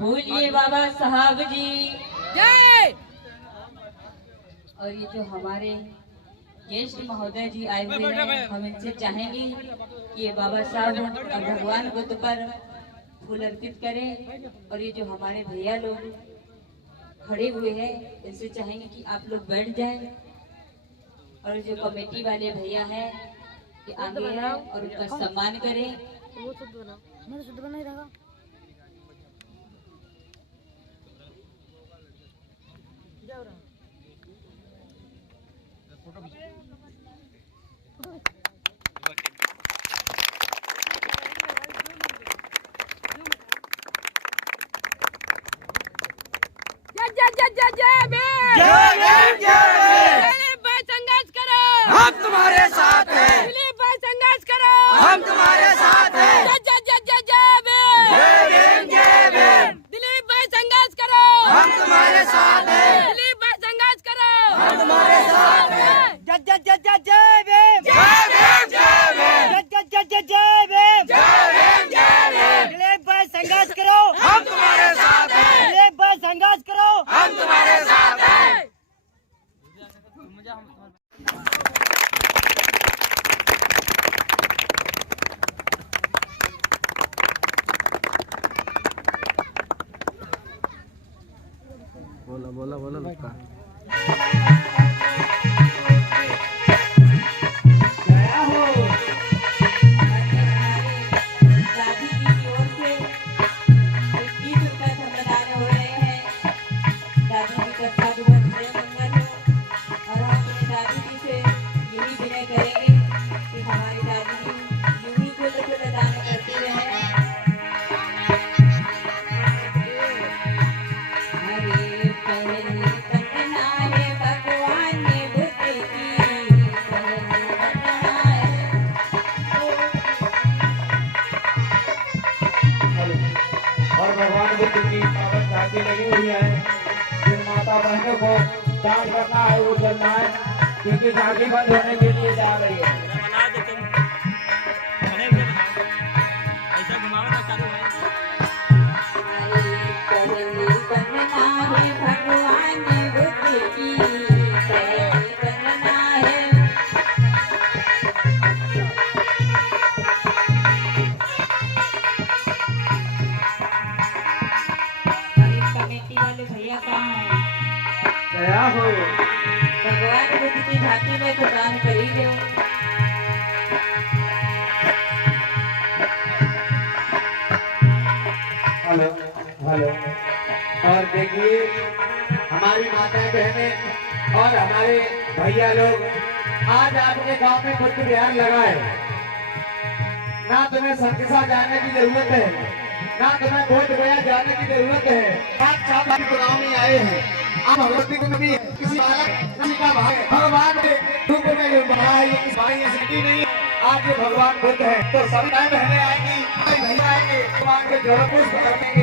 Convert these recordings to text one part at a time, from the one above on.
बोलिए बाबा साहब जी जय। और ये जो हमारे ज्येष्ठ महोदय जी आए हुए हैं, हम इनसे चाहेंगे कि ये बाबा साहब और भगवान बुद्ध पर फूल अर्पित करें। और ये जो हमारे भैया लोग खड़े हुए हैं, इनसे चाहेंगे कि आप लोग बैठ जाएं। और जो कमेटी वाले भैया हैं कि आगे हैं और उनका सम्मान करें। संघर्ष करो, हम तुम्हारे साथ हैं। दिलीप भाई संघर्ष करो, हम तुम्हारे साथ हैं। दिलीप भाई संघर्ष करो, हम तुम्हारे साथ हैं। दिलीप भाई संघर्ष करो, हम तुम्हारे साथ हैं। जय जय जय जय जय भीम, जय भीम, जय भीम, जय जय जय जय जय भीम, जय भीम, जय भीम। दिलीप भाई संघर्ष करो, हम तुम्हारे साथ हैं। दिलीप भाई संघर्ष करो, हम तुम्हारे साथ हैं। बोला बोला बोला लुक्का। दादी जी की ओर से 21 रुपए प्रदान हो रहे हैं। दादी जी का साधुवाद जय मंगल हो। और हम अपनी दादी जी से यही विनय करेंगे कि हमारी दादी जी यूं ही कुल प्रदान करते रहे। अरे पहले बनना है भगवान ने बुद्ध की, पहले बनना है। और भगवान बुद्ध की पावन झांकी लगी हुई है। जिन माता बहनों को दान करना है वो चलना है, क्योंकि झांकी बंद होने के लिए जा रही है। पहले बनना है भगवान बुद्ध की, पहले बनना है। और इस कमेटी वाले भैया कहाँ हैं? दया हो। भगवान बुद्ध की झांकी में तो दान कर ही दो। Hello hello. और देखिए हमारी माताएं बहनें और हमारे भैया लोग आज आपके गांव में बुद्ध विहार लगा है। ना तुम्हें संकिसा जाने की जरूरत है, ना तुम्हें बोध गया जाने की जरूरत है। आप चार गांव में आए हैं। आप भगवती को भी किसी बालक का भाग भगवान के रूप में भाई सिटी नहीं है। आज ये भगवान बुद्ध है तो सभी बहनें आएंगी, भैया आएंगे, भगवान के जड़ पुष्प रखेंगे।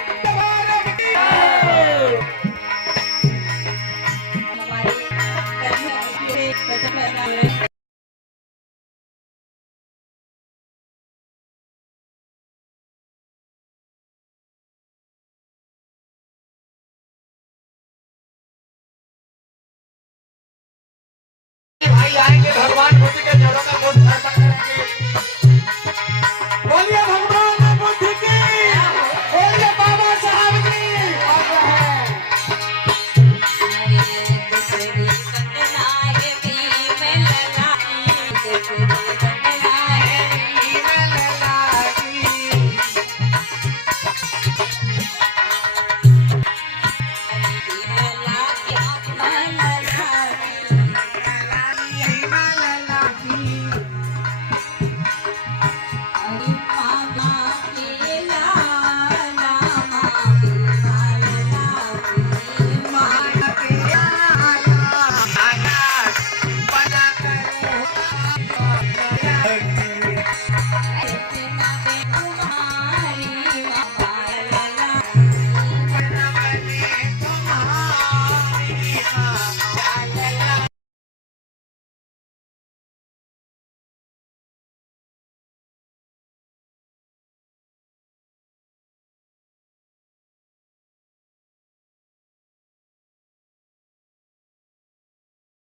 हमारी कन्या से भजन करना है। भाई आएंगे, भगवान बुद्ध के जड़ों में पुष्प अर्पण करेंगे। बोलिए भगवान बुद्ध की, बोलिए बाबा साहब की।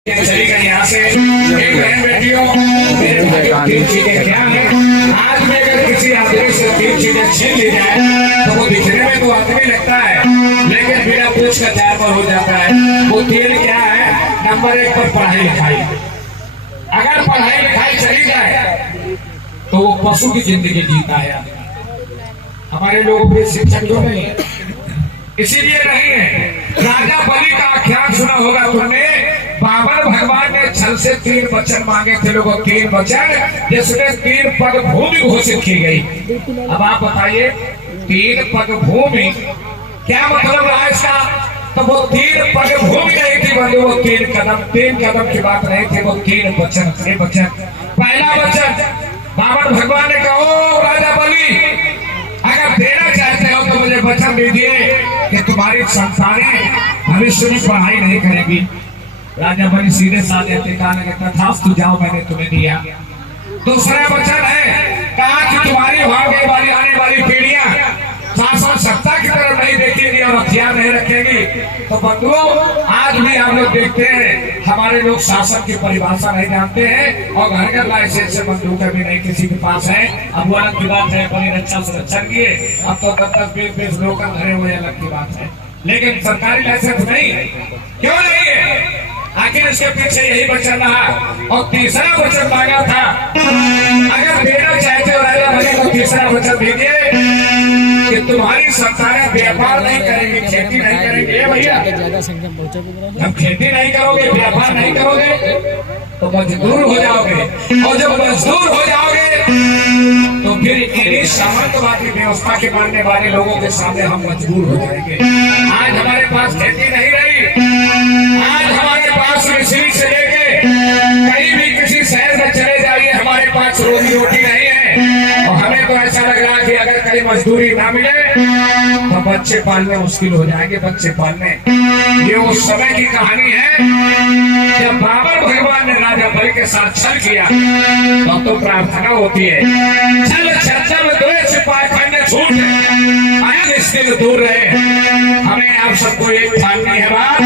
चली गई यहाँ से। एक बहन बेटियों, मेरे भाइयों, तीन चीजें क्या है? आज में अगर किसी आदमी से तीन चीजें छीन ली जाए तो वो दिखने में तो आदमी लगता है, लेकिन बिना पूछ का 4 पर हो जाता है। वो तीन क्या है? नंबर 1 पर पढ़ाई लिखाई। अगर पढ़ाई लिखाई चली जाए तो वो पशु की जिंदगी जीता है। हमारे लोगों के शिक्षक जो नहीं है, इसीलिए नहीं है। राजा बलि का आख्यान सुना होगा तुमने। बाबर भगवान ने छल से 3 वचन मांगे थे लोगों, 3 वचन जिसमें 3 पग भूमि घोषित की गई। अब आप बताइए 3 पग भूमि क्या मतलब रहा इसका? तो वो 3 पग भूमि नहीं थी, बल्कि वो 3 कदम की बात नहीं थी, वो 3 वचन थे। वचन, पहला वचन बाबर भगवान ने कहा, ओ राजा बलि, अगर देना चाहते हो तो मुझे वचन दीजिए कि तुम्हारी संतानें भविष्य में पढ़ाई नहीं करेगी। राजा बलि सीधे साधे पिता ने कहा, तथास्तु, जाओ, मैंने तुम्हें दिया। दूसरा वचन है, कहा कि तुम्हारी भागे वाली आने वाली पीढ़ियां शासन सत्ता की तरफ नहीं देखेंगी और हथियार नहीं रखेंगी। तो बंधुओं, आज भी हम लोग देखते हैं हमारे लोग शासन की परिभाषा नहीं जानते हैं और घर घर लाइसेंस से बंदूक भी नहीं किसी के पास है। अब वो अलग की बात है, बड़ी रक्षा सुरक्षा की है। अब तो 10-20 लोग धरे हुए अलग की बात है, लेकिन सरकारी लाइसेंस नहीं है। क्यों नहीं है? आखिर इसके पीछे यही वचन रहा। और तीसरा वचन मांगा था, अगर देना चाहते हो राजा बलि को तीसरा वचन दीजिए कि तुम्हारी संतानें व्यापार नहीं करेंगी, खेती नहीं करेंगे। ये भैया, जब खेती नहीं करोगे, व्यापार नहीं करोगे तो मजदूर हो जाओगे, और जब मजदूर हो जाओगे तो फिर इन्हीं सामंतवादी व्यवस्था के मानने वाले लोगों के सामने हम मजबूर हो जाएंगे। आज हमारे पास खेती नहीं रही, आज हमारे पास मिस्री से लेके कहीं भी किसी शहर में चले जाइए, हमारे पास रोजी रोटी नहीं है। और हमें तो ऐसा लग रहा है कि अगर कहीं मजदूरी ना मिले तो बच्चे पालने मुश्किल हो जाएंगे। बच्चे पालने, ये उस समय की कहानी है जब बाबर भगवान ने राजा बलि के साथ छल किया। तो प्रार्थना होती है, छल छल द्वेष पाखंड छूट, आयन इसके दूर रहे। हमें आप सबको एक ठाननी है बात,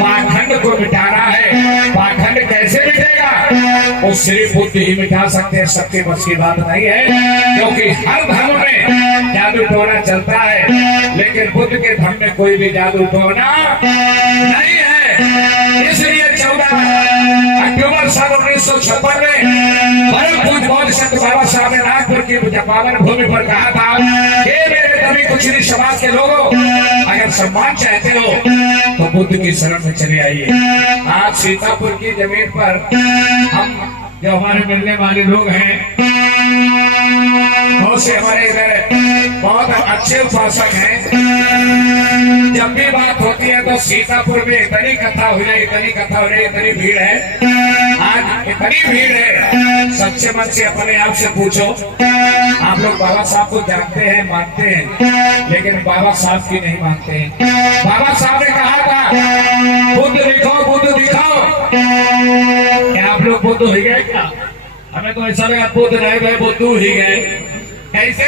पाखंड को मिटाना है। पाखंड कैसे मिटेगा? वो सिर्फ बुद्ध ही मिटा सकते हैं, सबके बस की बात नहीं है। क्योंकि हर धर्म में जादू टोना चलता है, लेकिन बुद्ध के धर्म में कोई भी जादू टोना नहीं है। इसलिए 14 अक्टूबर सन 1956 में परम पूज्य बौद्ध संत बाबा साहब ने नागपुर की पावन भूमि पर कहा था, हे मेरे कभी कुछ नहीं समाज के लोगों, अगर सम्मान चाहते हो तो बुद्ध की शरण में चले आइए। आज सीतापुर की जमीन पर हम जो हमारे मिलने वाले लोग हैं, बहुत से हमारे इधर बहुत अच्छे उपासक हैं। जब भी बात होती है तो सीतापुर में इतनी कथा हो रही, इतनी कथा हो रही, इतनी भीड़ है। आज इतनी भीड़ है, सच्चे मन से अपने आप से पूछो, आप लोग बाबा साहब को जानते हैं, मानते हैं, लेकिन बाबा साहब की नहीं मानते हैं। बाबा साहब ने कहा था, बुद्ध दिखाओ, बुद्ध दिखाओ। क्या आप लोग बुद्ध हो गए क्या? हमें तो ऐसा लगा बुद्ध रह गए, बुद्धू ही गए। कैसे?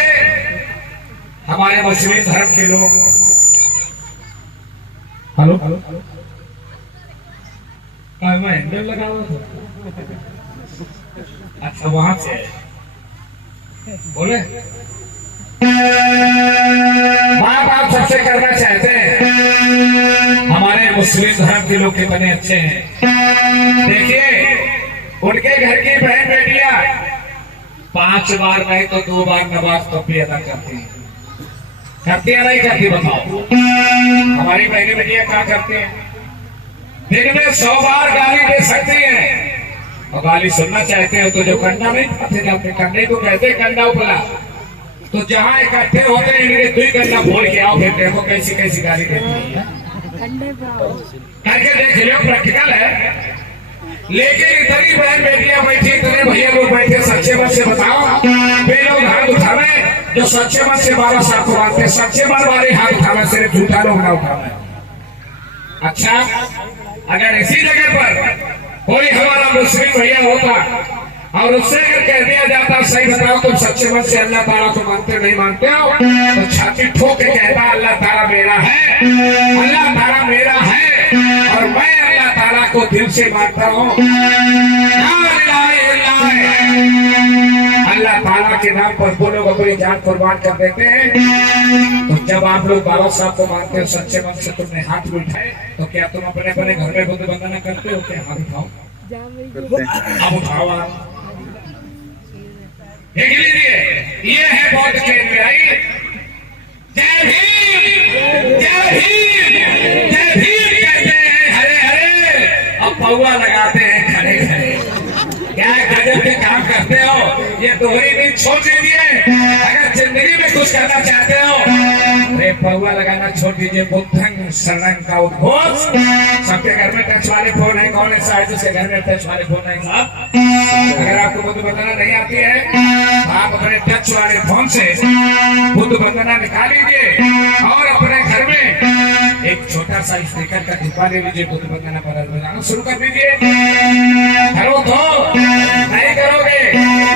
हमारे मुस्लिम धर्म के लोग, हेलो, मैं हैंडल लगा हुआ था। अच्छा, वहां से बोले बात आप सबसे करना चाहते हैं। हमारे मुस्लिम धर्म के लोग कितने अच्छे हैं। देखिए, उनके घर की बहन बेटियां 5 बार नहीं तो 2 बार नमाज तो भी अदा करती है। करती है नहीं करती? बताओ। हमारी बहनी बेटियां क्या करती हैं? दिन में 100 बार गाली दे सकती हैं, और गाली सुनना चाहते हो तो जो कंडा नहीं खाते जाते, कंडे को कहते कंडा उपला, तो जहाँ इकट्ठे होते हैं इनके 2 कंडा बोल के आओ, फिर देखो कैसी कैसी गाली देती है। करके देख लो, प्रैक्टिकल है। लेकिन इतनी बहन बेटियां बैठी, इतने भैया लोग बैठे, सच्चे मन से बताओ, वे लोग हाथ उठावे जो सच्चे मन से बाबा साहब को मानते हैं। सच्चे मन वाले हाथ उठावे, सिर्फ झूठा लोग ना उठावे। अच्छा, अगर इसी जगह पर कोई हमारा मुस्लिम भैया होता और उससे अगर कह दिया जाता, सही बताओ तुम सच्चे मन से अल्लाह ताला को मानते नहीं मानते हो, तो छाती ठोक के कहता अल्लाह ताला मेरा है, अल्लाह ताला मेरा है, और मैं अल्लाह ताला को दिल से मानता हूँ। अल्लाह ताला के नाम पर वो लोग अपनी जान कुर्बान कर देते हैं। तो जब आप लोग बाबा साहब को मानते हो सच्चे मन से, तुमने हाथ भी उठाए, तो क्या तुम अपने अपने घर में बुद्ध वंदना करते हो? क्या हाथ उठाओ, अब उठाओ आप। देख लीजिए, ये है बौद्ध के अनुयायी। जय भीम, जय भीम, जय भीम कहते हैं, हरे हरे, अब पौआ लगाते हैं खड़े खड़े। क्या गजब के काम करते हो, ये दोहरी नींद छोड़ दीजिए। अगर जिंदगी में कुछ करना चाहते हो, पौआ लगाना छोड़ दीजिए। बुद्धंग शरणं का उद्घोष। सबके घर में टच वाले फोन है, कौन ऐसा है जिसके घर में टच वाले फोन नहीं? साहब, अगर आपको बुद्ध वंदना नहीं आती है, तो आप अपने टच वाले फोन से बुद्ध वंदना निकाल लीजिए और अपने घर में एक छोटा सा स्पीकर का डिब्बा ले लीजिए, बुद्ध वंदना बजाना शुरू कर दीजिए। करो तो नहीं करोगे,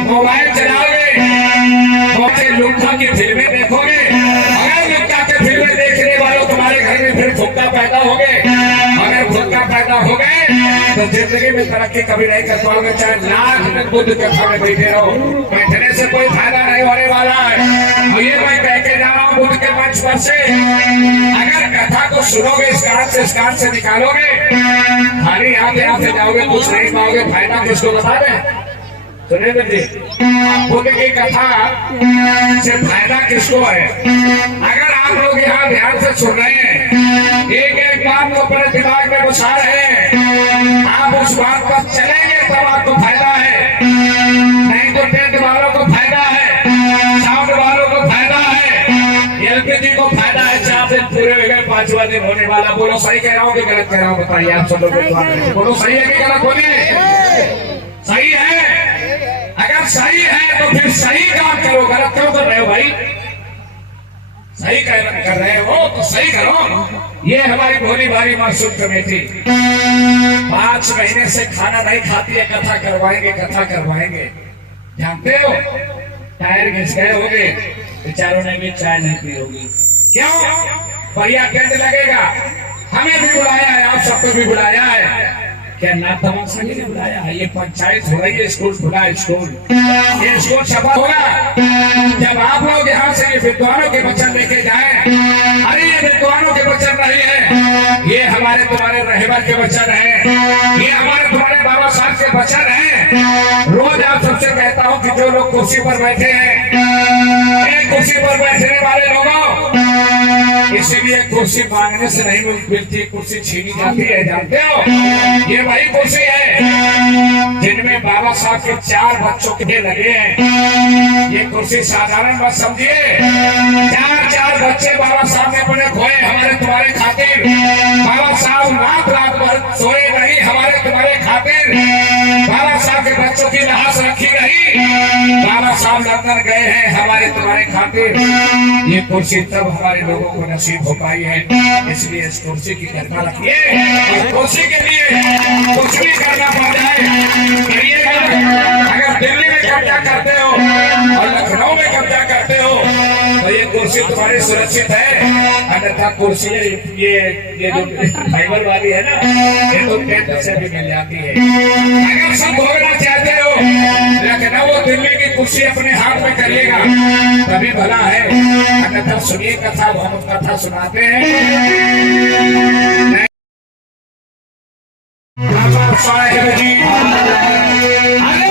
मोबाइल चलाओगे, लुक्का की फिल्में देखोगे। अगर लुक्का की फिल्में देखने वालों तुम्हारे घर में फिर फुक्का पैदा हो गए, अगर फुक्का पैदा हो गए तो जिंदगी में तरक्की कभी नहीं कर पाओगे। चाहे लाख में बुद्ध कथा में बैठे रहो, बैठने से कोई फायदा नहीं होने वाला है। और ये मैं कह के जा रहा हूँ बुद्ध के मंच पर से, अगर कथा को सुनोगे, इस कान से निकालोगे, खाली यहाँ से जाओगे, कुछ नहीं पाओगे। फायदा किसको बता दें? सुरेंद्र जी, बुद्ध की कथा से फायदा किसको है? अगर आप लोग यहाँ ध्यान से सुन रहे हैं, एक एक बात को अपने दिमाग में बसा रहे हैं, आप उस बात पर चलेंगे तब आपको फायदा है, नहीं तो टेंट वालों को फायदा है, साउंड वालों को फायदा है, एलपीजी को फायदा है। 4 दिन पूरे हो गए, 5वां दिन होने वाला। बोलो सही कह रहा हूँ कि गलत कह रहा हूँ? बताइए आप सब लोग, बोलो सही है कि गलत? बोलिए सही है। अगर सही है तो फिर सही काम करो, गलत क्यों कर रहे हो भाई? सही कर रहे हो तो सही करो। ये हमारी भोली भारी मासूम कमेटी 5 महीने से खाना नहीं खाती है। कथा करवाएंगे, कथा करवाएंगे। जानते हो, टायर घिस गए होंगे, बेचारों ने भी चाय नहीं पी होगी। क्यों? बढ़िया टेंट लगेगा। हमें भी बुलाया है, आप सबको भी बुलाया है। क्या ना तमाशा नहीं बुलाया है? ये पंचायत हो रही है, स्कूल खुला है, स्कूल, ये स्कूल सफल होगा जब आप लोग यहाँ से ये विद्वानों के वचन लेके जाएं। अरे ये विद्वानों के वचन नहीं है, ये हमारे तुम्हारे रहबर के वचन है, ये हमारे तुम्हारे बाबा साहब के वचन है। रोज आप सबसे कहता हूँ कि जो लोग कुर्सी पर बैठे हैं, एक कुर्सी पर बैठने वाले लोगों, इसीलिए कुर्सी मांगने से नहीं मिलती, कुर्सी छीनी जाती है। जानते हो, ये वही कुर्सी है जिनमें बाबा साहब के 4 बच्चों के लगे हैं। ये कुर्सी साधारण मत समझिए, 4 बच्चे बाबा साहब ने अपने खोए हमारे तुम्हारे खातिर। बाबा साहब रात भर सोए नहीं हमारे तुम्हारे खातिर। बाबा साहब के बच्चों की लाश रखी गई, बाबा साहब लंदन गए हैं हमारे तुम्हारे खातिर। ये कुर्सी तब हमारे लोगों को नसीब हो पाई है, इसलिए इस कुर्सी की करुणा रखिए। और कुर्सी के लिए कुछ भी करना पड़ जाए करिएगा। अगर दिल्ली में कब्जा करते हो और लखनऊ में कब्जा करते हो तो ये कुर्सी तुम्हारी सुरक्षित है। अन्यथा कुर्सी ये जो फाइबर वाली है ना, ये तो टेंट से भी मिल जाती है। अगर सब भोगना चाहते हो, लखनऊ और दिल्ली की कुर्सी अपने हाथ में करिएगा तभी भला है। अन्यथा सुनिए कथा, बहुत कथा सुनाते हैं। साहेब जी अरे